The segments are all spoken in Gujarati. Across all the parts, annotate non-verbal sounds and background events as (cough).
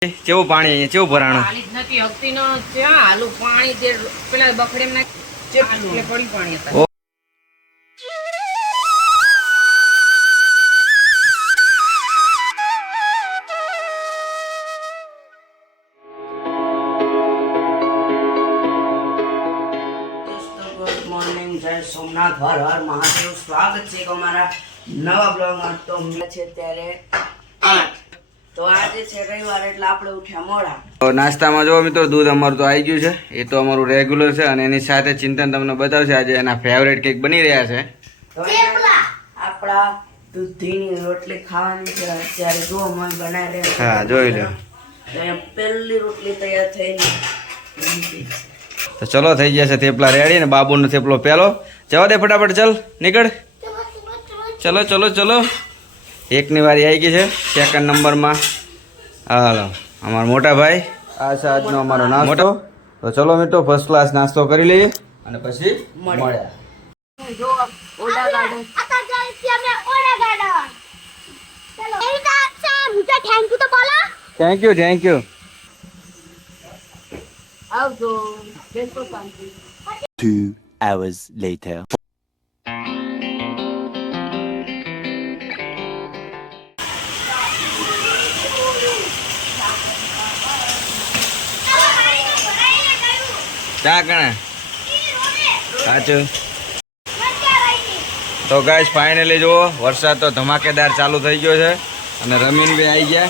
કેવું પાણી અહીંયા? કેવું ભરાણું? નથી હકતી નો ક્યાં પાણી જે પેલા બખડેમ ના પડી પાણી હતા. ઓ. ગુડ મોર્નિંગ જય સોમનાથ હર હર મહાદેવ. સ્વાગત છે અમારા નવા બ્લોગમાં. તો છે ત્યારે તો આજે છે રવિવાર એટલે આપણે ઉઠ્યા મોડા. નાસ્તામાં જો મિત્રો દૂધ અમારું તો આવી ગયું છે. એ તો અમારું રેગ્યુલર છે અને એની સાથે ચિંતન તમને બતાવશે આજે એના ફેવરેટ કેક બની રહ્યા છે. આપણા દૂધીની રોટલી ખાવાની છે. અત્યારે જો મન બનાવી રહ્યા હા જોઈ લો પહેલી રોટલી તૈયાર થઈ તો ચલો થઈ ગયા છે થેપલા રેડી ને બાબુનો થેપલો પહેલો. જવા દે ફટાફટ ચલ નીકળ. ચલો ચલો ચલો. એકની વારી આવી ગઈ છે. સેકન્ડ નંબરમાં હાલો અમારો મોટા ભાઈ. આ છે આજનો અમારો નાસ્તો. તો ચલો મિત્રો ફર્સ્ટ ક્લાસ નાસ્તો કરી લઈએ. અને પછી મળ્યા. થેન્ક યુ થેન્ક યુ આવજો. 2 hours later. ચા કણે. સાચું. તો ગાઈસ ફાઇનલી જુઓ, વરસાદ તો ધમાકેદાર ચાલુ થઈ ગયો છે અને રમીન બી આવી ગયા.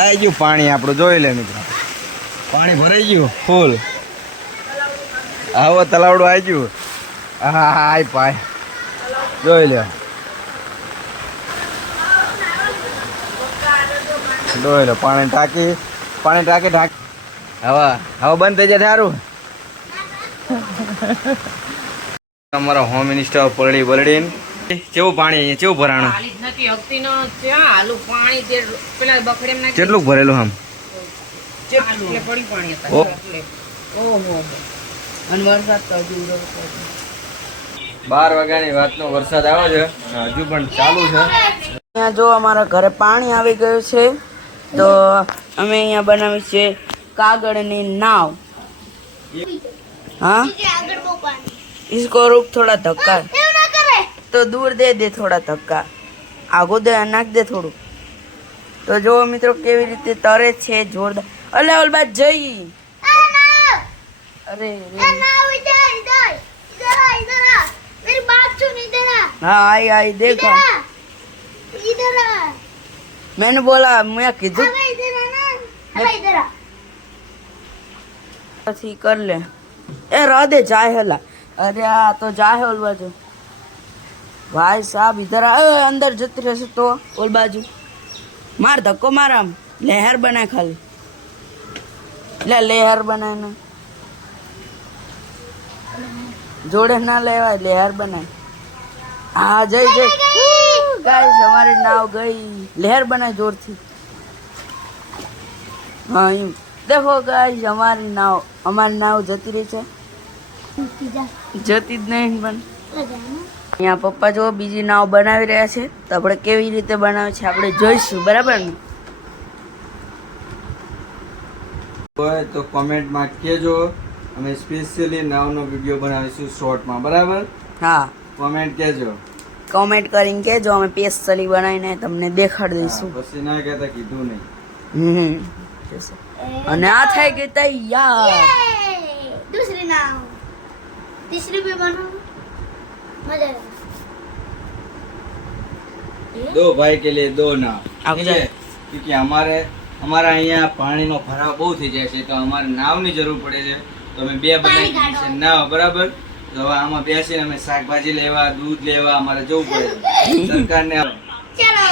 આવી ગયું પાણી આપણું, જોઈ લે મિત્રો. પાણી ભરાઈ ગયું, ફૂલ. આવો તલાવડું આવી ગયું. હા હા પાય. જોઈ લે જોઈ લો પાણી ટાંકી. પાણી ટાકે ઢાક. હવા હવા બંધ થઈ જાય સારું. અમારા હોમ મિનિસ્ટર પલડી બલડી કેવું પાણી અહીંયા કેવું ભરાણું? કેટલું ભરેલું આમ? બાર વાગ્યાની વાતનો વરસાદ આવે છે હજુ પણ ચાલુ છે. અહીંયા જો અમારા ઘરે પાણી આવી ગયું છે. તો અમે અહીંયા બનાવી છે કાગળની નાવ हाँ આગળ બહુ પાણી इसको रुक थोड़ा धक्का એવું ના કરે तो दूर दे दे थोड़ा धक्का આગો દે નાખ દે થોડું તો જો મિત્રો કેવી રીતે તરે છે જોરદાર અલે ઓલ બાદ જઈ આ ના અરે આ ના ઇધર ઇધર ઇધર આ ઇધર આ मेरी बात सुन इधर आ હા આઈ આઈ इधर દેખા आ इधर आ मैंने बोला मैं કીધું अबे इधर आ ना अबे इधर आ પછી કર લે એ રહ દે જાય હેલા અરે આ તો જાય ઓલ બાજુ ભાઈ સાહેબ ઇધર આ એ, અંદર જતી રહેશે તો ઓલ બાજુ માર ધક્કો માર આમ લહેર બનાય ખાલી લે લહેર બનાય ને જોડે ના લેવાય લહેર બનાય હા જય જય ગાઈસ અમારી નાવ ગઈ લહેર બનાય જોરથી. હા એમ. દેખો ગાઈસ અમારી નાવ અમારી નાવ જતી રહી છે. જતી જ નહીં પણ. અહીંયા પપ્પા જો બીજી નાવ બનાવી રહ્યા છે. તો આપણે કેવી રીતે બનાવે છે આપણે જોઈશું બરાબર ને? હોય તો કોમેન્ટમાં કહેજો. અમે સ્પેશિયલી નાવનો વીડિયો બનાવીશું શોર્ટમાં બરાબર? હા. કોમેન્ટ કહેજો. કોમેન્ટ કરીને કહેજો અમે પેસ્ટલી બનાવીને તમને દેખાડી દઈશું પછી ના કહેતા કીધું નહીં હમ અને આ થઈ ગઈ તૈયાર दूसरी नाव तीसरी भी बनाओ मजा दो भाई के लिए दो नाव आप ठीक है क्योंकि हमारे हमारा અહીંયા પાણીનો ભરાવ બહુ થઈ જાય છે તો અમારે નાવની જરૂર પડે છે તો અમે બે બનાવી દીધી છે નાવ બરાબર તો આમાં બેસીને અમે શાકભાજી લેવા દૂધ લેવા અમારે જવું પડે. સરકારને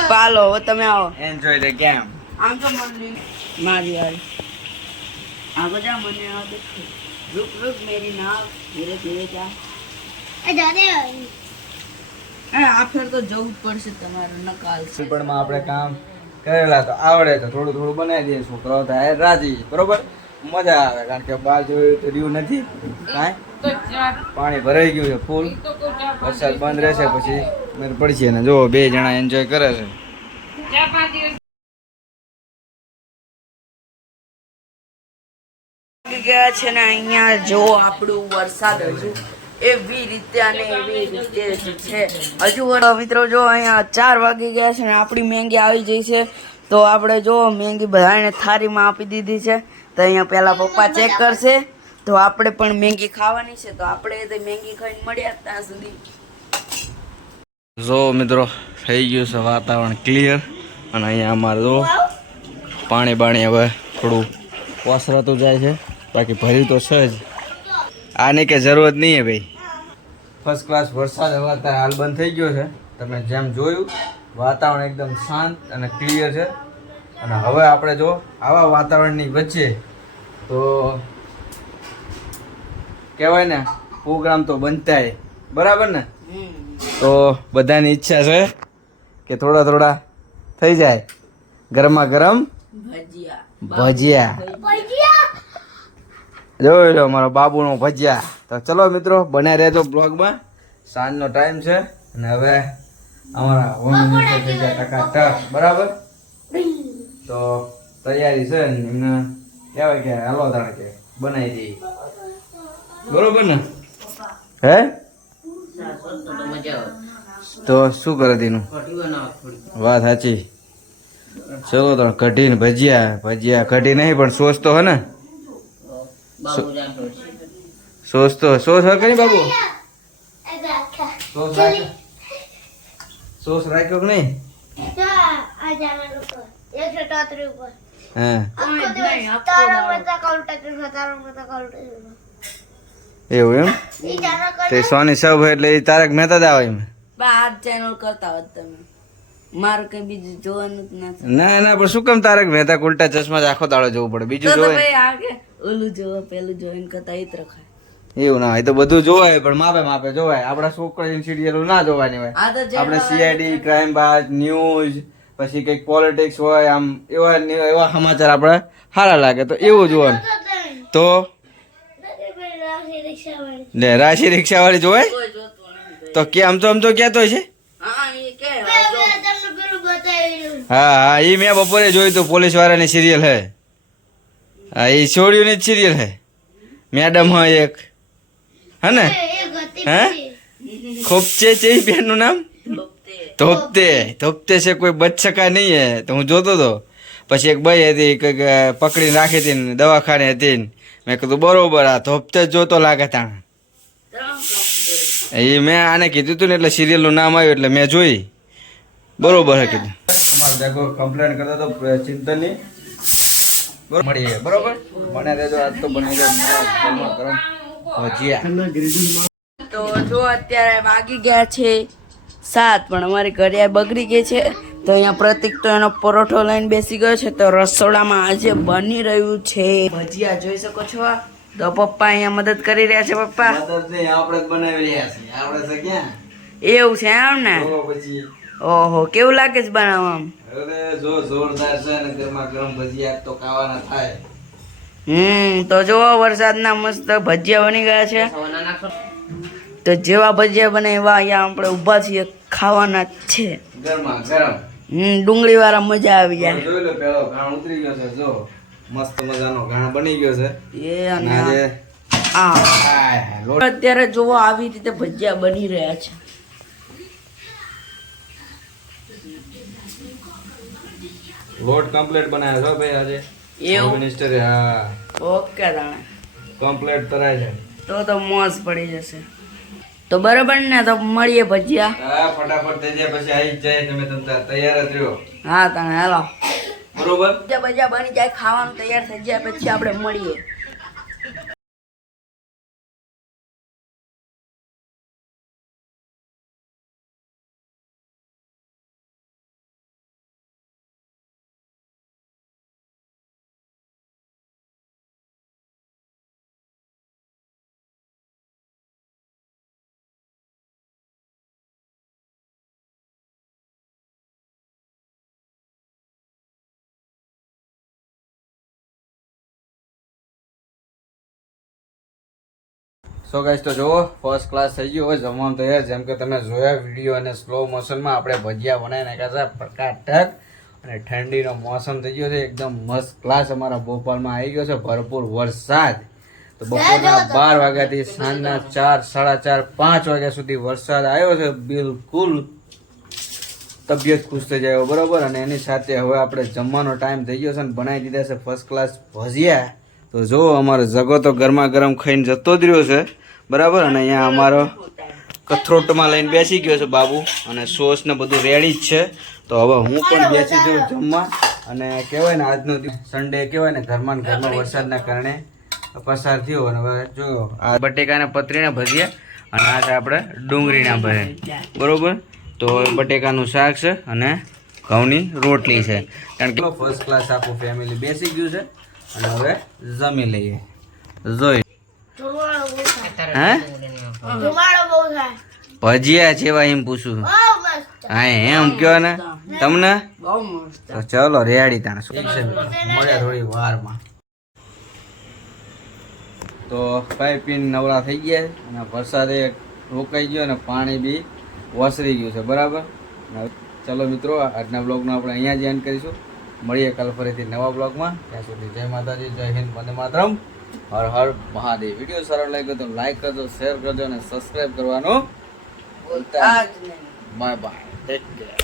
પાલો તમે આવો. એન્જોય ધ ગેમ આમ તો મને મારી વાળી આ બધા મને આ દેખો રૂક મેરી નાવ ધીરે આ ફેર તો જવું પડશે તમારું નકાલ પણ આપણે કામ કરેલા તો આવડે તો થોડું થોડું બનાવી દઈએ છોકરાઓ થાય રાજી બરોબર? મજા આવે, કારણ કે બહાર જોયું તો રહ્યું નથી. કાંઈ? પાણી ભરાઈ ગયું છે ફૂલ. વરસાદ બંધ રહેશે પછી મેર પડશે ને. જો બે જણા એન્જોય કરે છે. ગયા છે ને અહીંયા. જો, આપણું વરસાદ હજુ એવી રીતે અને એવી રીતે છે. હજુ મિત્રો, જો, અહીંયા ચાર વાગી ગયા છે ને, આપણી મેંગી આવી જઈ છે. તો આપણે જો, મેંગી બધાને થારીમાં આપી દીધી છે. તો અહીંયા પહેલા પપ્પા ચેક કરશે. તો આપણે પણ મેંગી ખાવાની છે તો આપણે તો મેંગી ખાઈને મળ્યા ત્યાં સુધી. જો મિત્રો થઈ ગયું છે વાતાવરણ ક્લિયર અને અહીંયા અમારે જો પાણી બાણી હવે થોડું ઓસરાતું જાય છે. બાકી ભર્યું તો છે જ. આની કે જરૂરત નહીં હે ભાઈ. ફર્સ્ટ ક્લાસ વરસાદ હવે અત્યારે હાલ બંધ થઈ ગયો છે. તમે જેમ જોયું વાતાવરણ એકદમ શાંત અને ક્લિયર છે. અને હવે આપણે જો આવા વાતાવરણની વચ્ચે તો કહેવાય ને પ્રોગ્રામ તો બનતાય. બરાબર ને? તો બધાની ઈચ્છા છે કે થોડા થોડા થઈ જાય. ગરમા ગરમ ભજીયા. ભજીયા. ભજીયા? જોઈ લો મારો બાબુનો ભજીયા. તો ચલો મિત્રો બને રહેજો બ્લોગમાં. સાંજનો ટાઈમ છે. અને હવે અમારા મિનિસ્ટર થઈ ટકા ટક બરાબર? તો તૈયારી છે ને એમને કહેવાય કે હાલો તાણે કે બનાવી દઈએ. બરોબર ને? હે? તો શું કરે તેનું વાત સાચી. ચલો તો કઢી ને ભજીયા ભજીયા કઢી નહીં પણ સોસ તો હે ને? સોસ તો સોસ હે કઈ બાબુ? સોસ રાખ્યો? (laughs) સોસ રાખ્યો કે નહીં? એવું એમ? તે સોની સબ એટલે એ તારક મહેતા જ આવે એમ? આ ચેનલ કરતા હોત તમે. મારું કઈ બીજું જોવાનું જ નથી ના ના પણ શું કામ તારક મહેતા ઉલટા ચશ્મા જ આખો દાડો જોવું પડે? બીજું જોવે? ઓલું જોવો પેલું જોઈને કરતા એ જ રખાય. એવું ના હોય તો બધું જોવાય પણ માપે માપે જોવાય. આપણા છોકરાની સિરિયલો ના જોવાની હોય. આ તો જે આપણે સીઆઈડી ક્રાઇમ બાજ ન્યૂઝ પછી કંઈક પોલિટિક્સ હોય આમ એવા એવા સમાચાર આપણે સારા લાગે. તો એવું જોવાનું તો? ને રાશિ રિક્ષા વાળી જોવાય કોઈ જોતું નથી તો કે આમ તો આમ તો કહેતો છે? હા. હા એ મેં બપોરે જોયું હતું પોલીસ વાળાની સિરિયલ હે. હા એ છોડ્યુંની જ સિરિયલ હે. મેડમ હોય એક. હે ને? હે? ખોપચે છે બેનનું નામ. ધોપતે ધોપતે છે કોઈ બચ શકા નહીં હે તો હું જોતો હતો પછી એક ભાઈ હતી કંઈક પકડી રાખી હતી ને દવાખાને હતી ને. મેં કીધું બરોબર આ ધોપતે જ જોતો લાગે તાણ. ત્રણ એ મેં આને કીધું હતું ને એટલે સિરિયલનું નામ આવ્યું એટલે મેં જોઈ. બરોબર હે કીધું. અમારો જાગો કમ્પ્લેન કરતો હતો ચિંતનની. મળીએ બરોબર? મને દેજો આજ તો બની ગયો ગરમ ભજીયા. તો જો અત્યારે વાગી ગયા છે. સાત પણ અમારી ઘડિયાળ બગડી ગઈ છે. તો અહીંયા પ્રતિક તો એનો પરોઠો લઈને બેસી ગયો છે. તો રસોડામાં આજે બની રહ્યું છે. ભજીયા જોઈ શકો છો તો પપ્પા અહીંયા મદદ કરી રહ્યા છે પપ્પા. આપણે બનાવી રહ્યા છીએ. આપણે ક્યાં? એવું છે એમ ને? ઓહો કેવું લાગે છે બનાવવામાં અરે જો જોરદાર છે ને ગરમા ગરમ ભજીયા તો ખાવાના થાય. હમ તો જો વરસાદના મસ્ત ભજીયા બની ગયા છે. તો જેવા ભજીયા બને એવા અહીંયા આપણે ઊભા છીએ ખાવાના જ છે. હમ ડુંગળી વાળા મજા આવી જાય. જોઈ લો પેલો ઘાણ ઉતરી ગયો છે જો. મસ્ત મજાનો ઘાણ બની ગયો છે. એ અને આ. અત્યારે જોવો આવી રીતે ભજીયા બની રહ્યા છે. લોટ કમ્પ્લીટ બનાવ્યો છો ભાઈ આજે. એવું? મિનિસ્ટર હા. ઓકે દાણા કમ્પ્લીટ કરાય છે. તો તો મોજ પડી જશે. તો બરાબર ને તો મળીએ ભજીયા હા. ફટાફટ થઈ જાય પછી આવી જાય તમે તમ તૈયાર જ રહ્યો. હા તાણે હાલો. બરોબર? ભજીયા બની જાય ખાવાનું તૈયાર થઈ જાય પછી આપણે મળીએ. સો ગાઈસ તો જુઓ ફર્સ્ટ ક્લાસ થઈ ગયો હોય જમવાનું તૈયાર. જેમ કે તમે જોયા વીડિયો અને સ્લો મોશનમાં આપણે ભજીયા બનાવી નાખ્યા છે પ્રકાટક અને ઠંડીનો મોસમ થઈ ગયો છે એકદમ મસ્ત ક્લાસ અમારા ભોપાલમાં આવી ગયો છે ભરપૂર વરસાદ. તો બપોરના બાર વાગ્યાથી સાંજના ચાર સાડા ચાર પાંચ વાગ્યા સુધી વરસાદ આવ્યો છે બિલકુલ તબિયત ખુશ થઈ જાય બરાબર? અને એની સાથે હવે આપણે જમવાનો ટાઈમ થઈ ગયો છે અને બનાવી દીધા છે ફર્સ્ટ ક્લાસ ભજીયા. તો જો અમારો જગો તો ગરમા ગરમ ખાઈને જતો જ રહ્યો છે. બરાબર? અને અહીંયા અમારો કથરોટમાં લઈને બેસી ગયો છે બાબુ. અને સોસ ને બધું રેડી જ છે. તો હવે હું પણ બેસી જાઉં જમવા. અને કહેવાય ને આજનો સન્ડે કહેવાય ને ઘરમાં ને ઘરમાં વરસાદના કારણે પસાર થયો. અને હવે જો આ બટેકાને પતરીને ભજીયા અને આજે આપણે ડુંગળીના ભરે બરોબર? તો બટેકાનું શાક છે અને ઘઉંની રોટલી છે. કારણ કે ફર્સ્ટ ક્લાસ આખું ફેમિલી બેસી ગયું છે. અને હવે જમી લઈએ. જોઈ. હે? ભજીયા જેવા એમ પૂછું બહુ મસ્ત. હા એમ કયો ને? તમને? બહુ મસ્ત. તો ચલો રેડી તાણ મળ્યા થોડી વારમાં. તો પાઈ પીને નવરા થઈ ગયા અને વરસાદે રોકાઈ ગયો અને પાણી બી વસરી ગયું છે બરાબર? ચલો મિત્રો આજના બ્લોગનો આપણે અહીંયા જ એન્ડ કરીશું. મળીએ કાલ ફરીથી નવા બ્લોગમાં ત્યાં સુધી જય માતાજી જય હિન્દ વંદે માતરમ. હર હર મહાદેવ. વીડિયો સારો લાગ્યો તો લાઈક કરજો શેર કરજો અને સબસ્ક્રાઈબ કરવાનું બોલતા જ નહીં. Bye bye. Take care